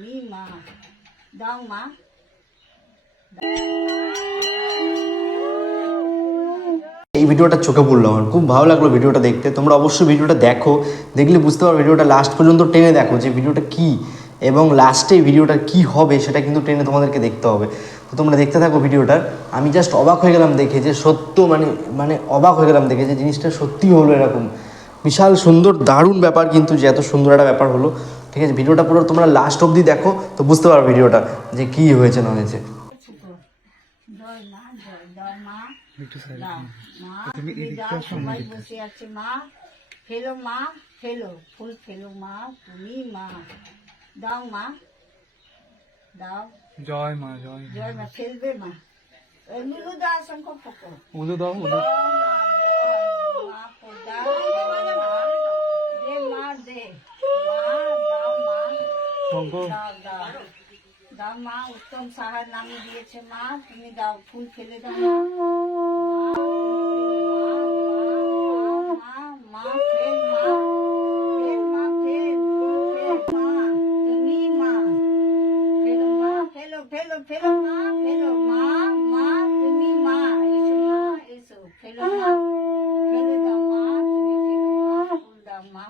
তুমি মা দাও এই ভিডিওটা চোখে পড়ল আমার। খুব ভালো লাগল ভিডিওটা দেখতে। তোমরা অবশ্যই ভিডিওটা দেখো। দেখলে বুঝতে পারো ভিডিওটা লাস্ট পর্যন্ত টেনে দেখো যে ভিডিওটা কি এবং লাস্টে ভিডিওটা কি হবে সেটা কিন্তু টেনে তোমাদেরকে দেখতে হবে। তো তোমরা দেখতে থাকো ভিডিওটার। আমি জাস্ট অবাক হয়ে গেলাম দেখে যে সত্য মানে মানে অবাক হয়ে গেলাম দেখে যে জিনিসটা সত্যি হলো এরকম। বিশাল সুন্দর, দারুণ ব্যাপার কিন্তু যে এত সুন্দর একটা ব্যাপার হলো। ঠিক আছে? ভিডিওটা পুরো তোমরা লাস্ট অবধি দেখো তো বুঝতে পারো ভিডিওটা যে কি হয়েছে না হয়েছে। সবাই বসে আছে মা ফেলো মা। ফেলো ফুল ফেলো মা তুমি মা। দাও মা দাও জয় মা জয় জয় মা ফেলবে মা এই দাও উদু। দাও মা দাও দে মা দে মা দাও মা শঙ্খ দাও মা, উত্তম সাহার নামে দিয়েছে মা, তুমি দাও, ফুল ফেলে দাও। মা ফেলো ফেলো মা ফেলো মা মা, তুমি মা, এসো মা, এসো, ফেলো মা, ফেলে দাও মা, তুমি ফেলো মা, ফুল দাও মা।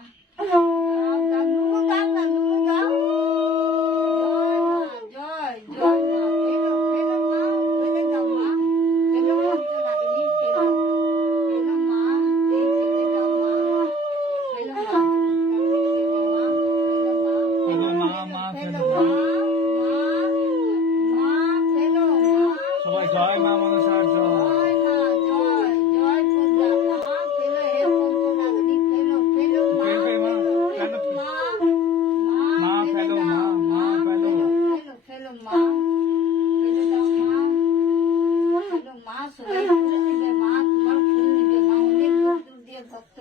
মা ফেলো মা সবাই ফুল দিবে মা তোমার ফুল নিবে মা অনেক দূর দূর দিয়ে ভক্ত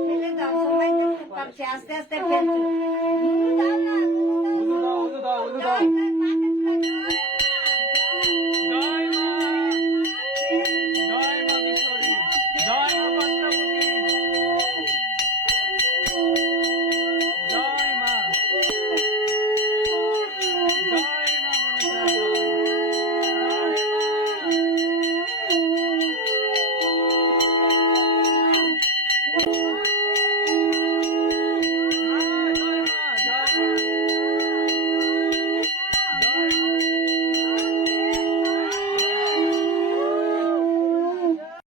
ফেলে দাও সবাই দেখতে পাচ্ছে আস্তে আস্তে ফেলছো দাও না দাও দাও দাও